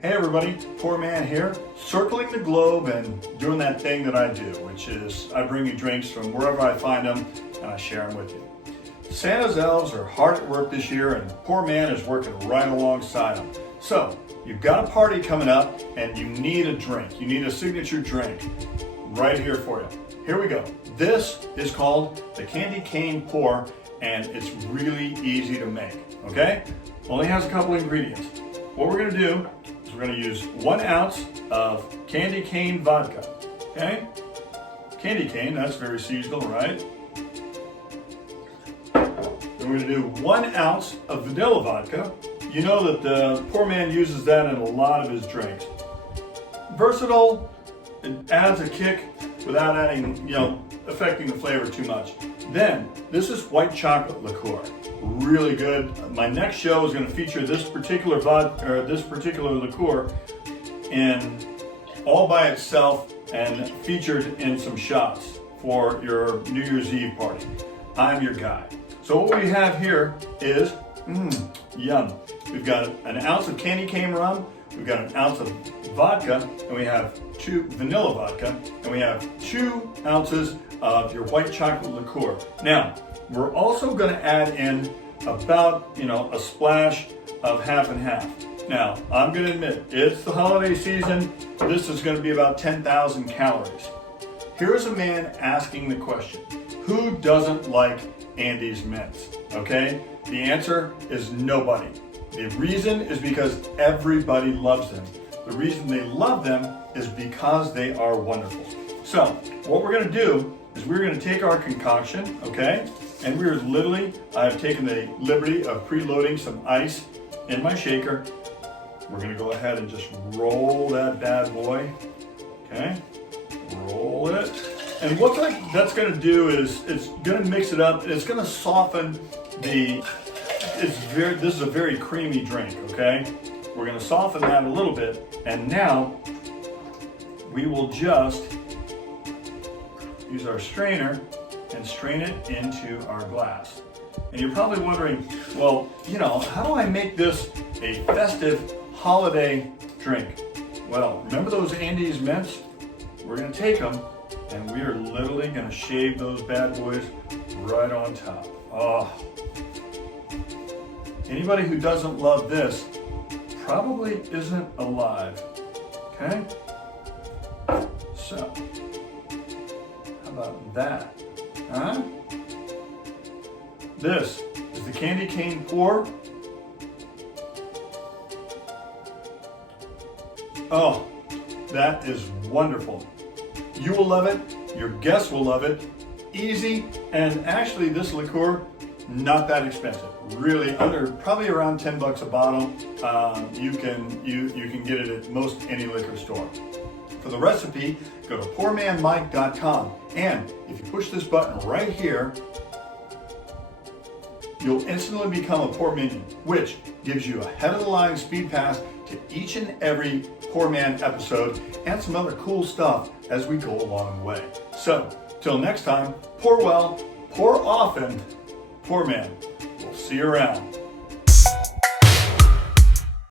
Hey everybody, PourMan here, circling the globe and doing that thing that I do, which is I bring you drinks from wherever I find them and I share them with you. Santa's elves are hard at work this year and PourMan is working right alongside them. So, you've got a party coming up and you need a drink. You need a signature drink right here for you. Here we go. This is called the Candy Cane Pour and it's really easy to make, okay? Only has a couple ingredients. What we're gonna do is we're gonna use 1 ounce of candy cane vodka, okay? Candy cane, that's very seasonal, right? Then we're gonna do 1 ounce of vanilla vodka. You know that the PourMan uses that in a lot of his drinks. Versatile, it adds a kick without adding, affecting the flavor too much. Then, this is white chocolate liqueur. Really good. My next show is going to feature this particular liqueur in all by itself and featured in some shots for your New Year's Eve party. I'm your guy. So what we have here is, yum. We've got 1 ounce of candy cane rum, we've got 1 ounce of vodka, and we have 2 vanilla vodka, and we have 2 ounces of your white chocolate liqueur. Now, we're also going to add in about, a splash of half and half. Now, I'm going to admit, it's the holiday season. This is going to be about 10,000 calories. Here is a man asking the question, who doesn't like Andes mints? Okay? The answer is nobody. The reason is because everybody loves them. The reason they love them is because they are wonderful. So, what we're going to do is we're going to take our concoction, okay? And I've taken the liberty of preloading some ice in my shaker. We're going to go ahead and just roll that bad boy, okay? Roll it. And what that's going to do is it's going to mix it up. It's going to soften this is a very creamy drink, okay? We're going to soften that a little bit. And now we will just use our strainer and strain it into our glass. And you're probably wondering, well, how do I make this a festive holiday drink? Well, remember those Andes mints? We're gonna take them and we are literally gonna shave those bad boys right on top. Oh. Anybody who doesn't love this probably isn't alive, okay? So, how about that? Huh? This is the Candy Cane Pour. Oh, that is wonderful. You will love it. Your guests will love it. Easy, and actually this liqueur, not that expensive. Really probably around $10 a bottle. You can get it at most any liquor store. For the recipe, go to pourmanmike.com, and if you push this button right here, you'll instantly become a Pour Minion, which gives you a head-of-the-line speed pass to each and every PourMan episode and some other cool stuff as we go along the way. So, till next time, pour well, pour often, PourMan. We'll see you around.